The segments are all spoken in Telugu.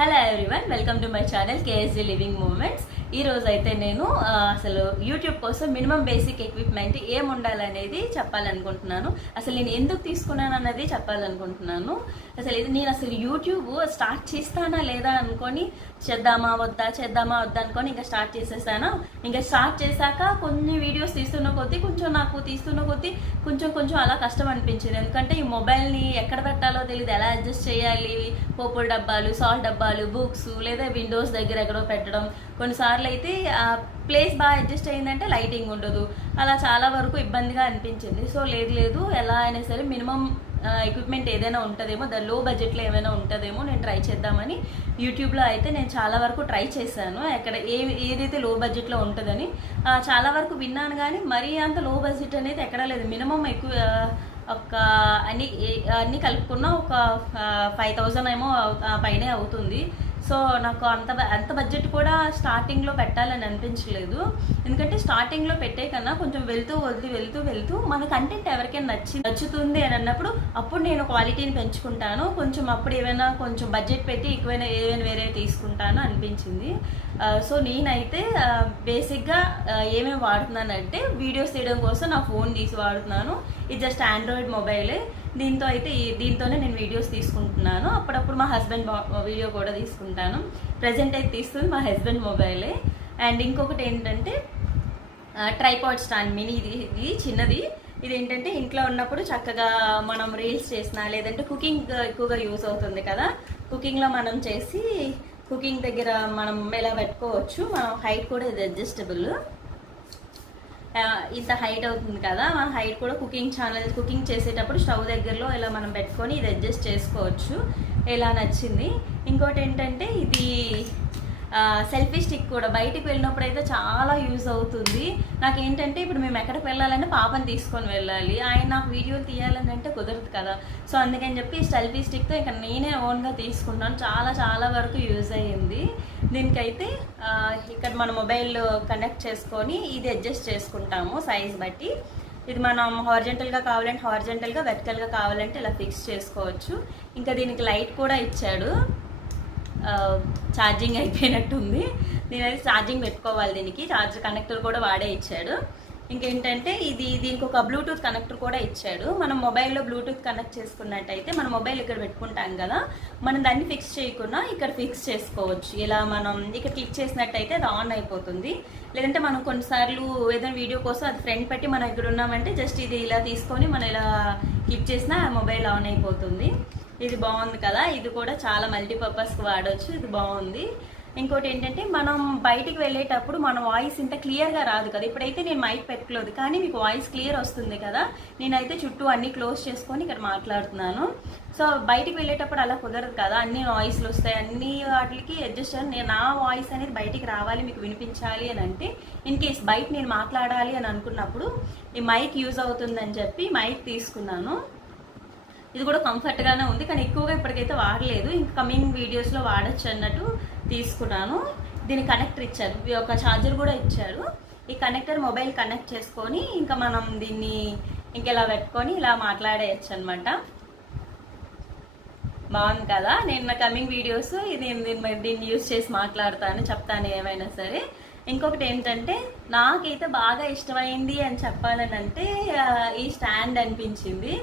Hello everyone, welcome to my channel KSG living moments. ఈ రోజు అయితే నేను అసలు యూట్యూబ్ కోసం మినిమం బేసిక్ ఎక్విప్మెంట్ ఏం ఉండాలనేది చెప్పాలనుకుంటున్నాను. అసలు నేను ఎందుకు తీసుకున్నాను అన్నది చెప్పాలనుకుంటున్నాను. నేను యూట్యూబ్ స్టార్ట్ చేస్తానా లేదా అనుకొని చేద్దామా వద్దా అనుకొని ఇంకా స్టార్ట్ చేసేసాను. ఇంకా స్టార్ట్ చేశాక కొన్ని వీడియోస్ తీస్తున్న కొద్దీ కొంచెం అలా కష్టం అనిపించింది. ఎందుకంటే ఈ మొబైల్ని ఎక్కడ పెట్టాలో తెలియదు, ఎలా అడ్జస్ట్ చేయాలి, పోపుల డబ్బాలు, సాల్ట్ డబ్బాలు, బుక్స్ లేదా విండోస్ దగ్గర ఎక్కడో పెట్టడం. కొన్నిసార్లు అయితే ప్లేస్ బాగా అడ్జస్ట్ అయిందంటే లైటింగ్ ఉండదు, అలా చాలా వరకు ఇబ్బందిగా అనిపించింది. సో లేదు ఎలా అయినా సరే మినిమం ఎక్విప్మెంట్ ఏదైనా ఉంటుందేమో, దాని లో బడ్జెట్లో ఏమైనా ఉంటుందేమో నేను ట్రై చేద్దామని యూట్యూబ్లో అయితే నేను చాలా వరకు ట్రై చేశాను. ఏదైతే లో బడ్జెట్లో ఉంటుందని చాలా వరకు విన్నాను, కానీ మరీ అంత లో బడ్జెట్ అనేది ఎక్కడా లేదు. మినిమం ఎక్కువ ఒక అన్ని కలుపుకున్న ఒక 5000 ఏమో పైనే అవుతుంది. సో నాకు అంత బడ్జెట్ కూడా స్టార్టింగ్లో పెట్టాలని అనిపించలేదు. ఎందుకంటే స్టార్టింగ్లో పెట్టే కన్నా కొంచెం వెళ్తూ మన కంటెంట్ ఎవరికైనా నచ్చుతుంది అని అన్నప్పుడు అప్పుడు నేను క్వాలిటీని పెంచుకుంటాను. అప్పుడు ఏమైనా కొంచెం బడ్జెట్ పెట్టి ఏమైనా వేరే తీసుకుంటాను అనిపించింది. సో నేనైతే బేసిక్గా ఏమేమి వాడుతున్నానంటే, వీడియోస్ తీయడం కోసం నా ఫోన్ తీసి వాడుతున్నాను. ఇది జస్ట్ ఆండ్రాయిడ్ మొబైలే. దీంతోనే నేను వీడియోస్ తీసుకుంటున్నాను. అప్పుడప్పుడు మా హస్బెండ్ వీడియో కూడా తీసుకుంటాను. ప్రజెంట్ అయితే తీస్తుంది మా హస్బెండ్ మొబైలే. అండ్ ఇంకొకటి ఏంటంటే ట్రైపాడ్ స్టాండ్ మినీ. ఇది చిన్నది. ఇదేంటంటే ఇంట్లో ఉన్నప్పుడు చక్కగా మనం రీల్స్ చేసినా, లేదంటే కుకింగ్ ఎక్కువగా యూజ్ అవుతుంది కదా, కుకింగ్లో మనం చేసి కుకింగ్ దగ్గర మనం ఎలా పెట్టుకోవచ్చు. మనం హైట్ కూడా ఇది అడ్జస్టబుల్, ఇంత హైట్ అవుతుంది కదా, మన హైట్ కూడా కుకింగ్ చేసేటప్పుడు స్టవ్ దగ్గరలో ఇలా మనం పెట్టుకొని ఇది అడ్జస్ట్ చేసుకోవచ్చు. ఇలా నచ్చింది. ఇంకోటి ఏంటంటే ఇది సెల్ఫీ స్టిక్ కూడా బయటికి వెళ్ళినప్పుడు అయితే చాలా యూజ్ అవుతుంది. నాకేంటంటే ఇప్పుడు మేము ఎక్కడికి వెళ్ళాలంటే పాపని తీసుకొని వెళ్ళాలి, ఆయన నాకు వీడియోలు తీయాలని అంటే కుదరదు కదా. సో అందుకని చెప్పి సెల్ఫీ స్టిక్తో ఇంకా నేనే ఓన్గా తీసుకున్నాను. చాలా వరకు యూజ్ అయ్యింది. దీనికైతే ఇక్కడ మన మొబైల్ కనెక్ట్ చేసుకొని ఇది అడ్జస్ట్ చేసుకుంటాము సైజ్ బట్టి. ఇది మనం హారిజంటల్గా కావాలంటే హారిజంటల్గా, వెర్టికల్గా కావాలంటే ఇలా ఫిక్స్ చేసుకోవచ్చు. ఇంకా దీనికి లైట్ కూడా ఇచ్చాడు. ఛార్జింగ్ అయిపోయినట్టుంది, నేనైతే ఛార్జింగ్ పెట్టుకోవాలి. దీనికి ఛార్జర్ కనెక్టర్ కూడా వాడే ఇచ్చాడు. ఇంకేంటంటే దీనికి ఒక బ్లూటూత్ కనెక్టర్ కూడా ఇచ్చాడు. మనం మొబైల్లో బ్లూటూత్ కనెక్ట్ చేసుకున్నట్టయితే మన మొబైల్ ఇక్కడ పెట్టుకుంటాం కదా, మనం దాన్ని ఫిక్స్ చేయకుండా ఇక్కడ ఫిక్స్ చేసుకోవచ్చు. ఇలా మనం ఇక్కడ క్లిక్ చేసినట్టయితే అది ఆన్ అయిపోతుంది. లేదంటే మనం కొన్నిసార్లు ఏదైనా వీడియో కోసం అది ఫ్రంట్ పెట్టి మనం ఇక్కడ ఉన్నామంటే జస్ట్ ఇది ఇలా తీసుకొని మనం ఇలా క్లిక్ చేసినా మొబైల్ ఆన్ అయిపోతుంది. ఇది బాగుంది కదా. ఇది కూడా చాలా మల్టీపర్పస్కి వాడవచ్చు. ఇది బాగుంది. ఇంకోటి ఏంటంటే మనం బయటికి వెళ్ళేటప్పుడు మన వాయిస్ ఇంత క్లియర్గా రాదు కదా. ఇప్పుడైతే నేను మైక్ పెట్టుకోలేదు, కానీ మీకు వాయిస్ క్లియర్ వస్తుంది కదా. నేనైతే చుట్టూ అన్నీ క్లోజ్ చేసుకొని ఇక్కడ మాట్లాడుతున్నాను. సో బయటికి వెళ్ళేటప్పుడు అలా కుదరదు కదా, అన్ని నాయిస్లు వస్తాయి, అన్ని వాటికి అడ్జస్ట్ నా వాయిస్ అనేది బయటికి రావాలి, మీకు వినిపించాలి అని అంటే, ఇన్ కేస్ బయట నేను మాట్లాడాలి అని అనుకున్నప్పుడు ఈ మైక్ యూజ్ అవుతుందని చెప్పి మైక్ తీసుకున్నాను. ఇది కూడా కంఫర్ట్గానే ఉంది, కానీ ఎక్కువగా ఇప్పటికైతే వాడలేదు. ఇంకా కమింగ్ వీడియోస్లో వాడచ్చు అన్నట్టు తీసుకున్నాను. దీని కనెక్టర్ ఇచ్చారు, ఒక ఛార్జర్ కూడా ఇచ్చారు. ఈ కనెక్టర్ మొబైల్ కనెక్ట్ చేసుకొని ఇంకా మనం దీన్ని ఇంకెలా పెట్టుకొని ఇలా మాట్లాడేయచ్చు అనమాట. బాగుంది కదా. నేను నా కమింగ్ వీడియోస్ దీన్ని యూజ్ చేసి మాట్లాడతాను, చెప్తాను ఏమైనా సరే. ఇంకొకటి ఏంటంటే నాకైతే బాగా ఇష్టమైంది అని చెప్పాలని అంటే ఈ స్టాండ్ అనిపించింది.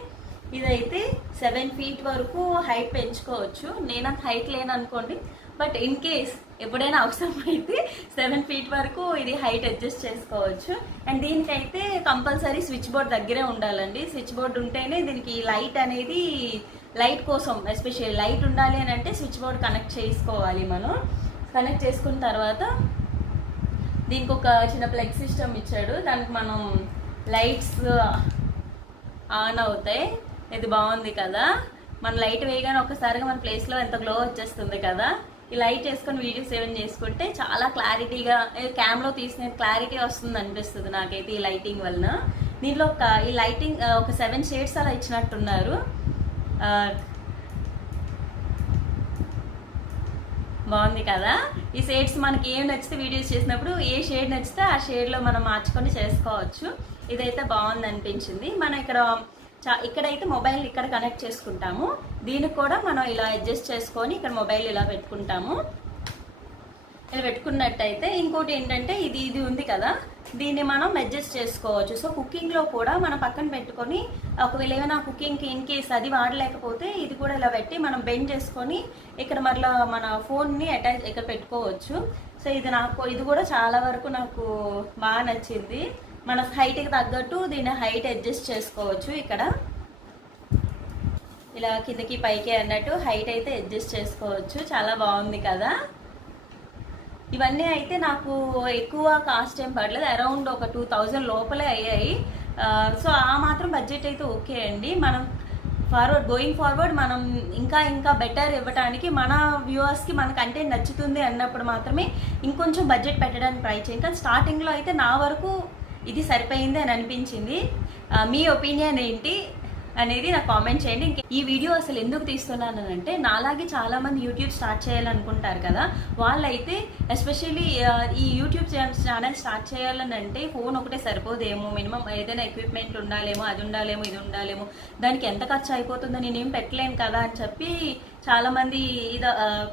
ఇదైతే 7 feet వరకు హైట్ పెంచుకోవచ్చు. నేను అంత హైట్ లేను అనుకోండి, బట్ ఇన్ కేస్ ఎప్పుడైనా అవసరం అయితే 7 feet వరకు ఇది హైట్ అడ్జస్ట్ చేసుకోవచ్చు. అండ్ దీనికైతే కంపల్సరీ స్విచ్ బోర్డ్ దగ్గరే ఉండాలండి. స్విచ్ బోర్డ్ ఉంటేనే దీనికి లైట్ కోసం ఎస్పెషల్లీ లైట్ ఉండాలి అని అంటే స్విచ్ బోర్డ్ కనెక్ట్ చేసుకోవాలి. మనం కనెక్ట్ చేసుకున్న తర్వాత దీనికి ఒక చిన్న ప్లగ్ సిస్టమ్ ఇచ్చాడు, దానికి మనం లైట్స్ ఆన్ అవుతాయి. ఇది బాగుంది కదా. మన లైట్ వేయగానే ఒక్కసారిగా మన ప్లేస్లో ఎంత గ్లో వచ్చేస్తుంది కదా. ఈ లైట్ వేసుకొని వీడియోస్ ఏమైనా చేసుకుంటే చాలా క్లారిటీగా, క్యామ్లో తీసిన క్లారిటీ వస్తుంది అనిపిస్తుంది నాకైతే ఈ లైటింగ్ వలన. దీంట్లో ఈ లైటింగ్ ఒక 7 shades అలా ఇచ్చినట్టున్నారు. బాగుంది కదా. ఈ షేడ్స్ మనకి ఏం నచ్చితే వీడియోస్ చేసినప్పుడు ఏ షేడ్ నచ్చితే ఆ షేడ్లో మనం మార్చుకొని చేసుకోవచ్చు. ఇదైతే బాగుంది అనిపించింది. మనం ఇక్కడైతే మొబైల్ ఇక్కడ కనెక్ట్ చేసుకుంటాము. దీనికి కూడా మనం ఇలా అడ్జస్ట్ చేసుకొని ఇక్కడ మొబైల్ ఇలా పెట్టుకుంటాము. ఇలా పెట్టుకున్నట్టయితే ఇంకోటి ఏంటంటే ఇది ఉంది కదా, దీన్ని మనం అడ్జస్ట్ చేసుకోవచ్చు. సో కుకింగ్లో కూడా మనం పక్కన పెట్టుకొని ఒకవేళ ఏమైనా కుకింగ్కి ఇన్ కేస్ అది వాడలేకపోతే ఇది కూడా ఇలా పెట్టి మనం బెండ్ చేసుకొని ఇక్కడ మరలా మన ఫోన్ని అటాచ్ ఇక్కడ పెట్టుకోవచ్చు. సో ఇది కూడా చాలా వరకు నాకు బాగా నచ్చింది. మన హైట్కి తగ్గట్టు దీన్ని హైట్ అడ్జస్ట్ చేసుకోవచ్చు. ఇక్కడ ఇలా కిందకి పైకి అన్నట్టు హైట్ అయితే అడ్జస్ట్ చేసుకోవచ్చు. చాలా బాగుంది కదా. ఇవన్నీ అయితే నాకు ఎక్కువ కాస్ట్ ఏం పడలేదు, అరౌండ్ ఒక 2000 లోపలే అయ్యాయి. సో ఆ మాత్రం బడ్జెట్ అయితే ఓకే అండి. మనం గోయింగ్ ఫార్వర్డ్ మనం ఇంకా బెటర్ ఇవ్వడానికి, మన వ్యూవర్స్కి మన కంటెంట్ నచ్చుతుంది అన్నప్పుడు మాత్రమే ఇంకొంచెం బడ్జెట్ పెట్టడానికి ట్రై చేయండి. కానీ స్టార్టింగ్లో అయితే నా వరకు ఇది సరిపోయింది అని అనిపించింది. మీ ఒపీనియన్ ఏంటి అనేది నాకు కామెంట్ చేయండి. ఈ వీడియో అసలు ఎందుకు తీస్తున్నానంటే, నాలాగే చాలామంది యూట్యూబ్ స్టార్ట్ చేయాలనుకుంటారు కదా, వాళ్ళైతే ఎస్పెషల్లీ ఈ యూట్యూబ్ ఛానల్ స్టార్ట్ చేయాలని అంటే ఫోన్ ఒకటే సరిపోదేమో, మినిమం ఏదైనా ఎక్విప్మెంట్ ఉండాలేమో, అది ఉండాలేమో, ఇది ఉండాలేమో, దానికి ఎంత ఖర్చు అయిపోతుందో నేనేం పెట్టలేను కదా అని చెప్పి చాలామంది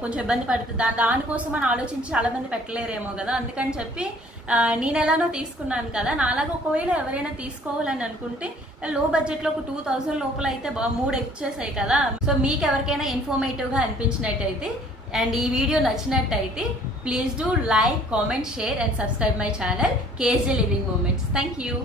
కొంచెం ఇబ్బంది పడుతుంది. దానికోసం అని ఆలోచించి చాలామంది పెట్టలేరేమో కదా, అందుకని చెప్పి నేను ఎలానో తీసుకున్నాను కదా. నాలాగా ఒకవేళ ఎవరైనా తీసుకోవాలని అనుకుంటే లో బడ్జెట్లో ఒక 2000 లోపల అయితే 3 వచ్చేసాయి కదా. సో మీకు ఎవరికైనా ఇన్ఫర్మేటివ్గా అనిపించినట్టయితే అండ్ ఈ వీడియో నచ్చినట్టయితే please do like, comment, share and subscribe my channel KSJ Living Moments. Thank you.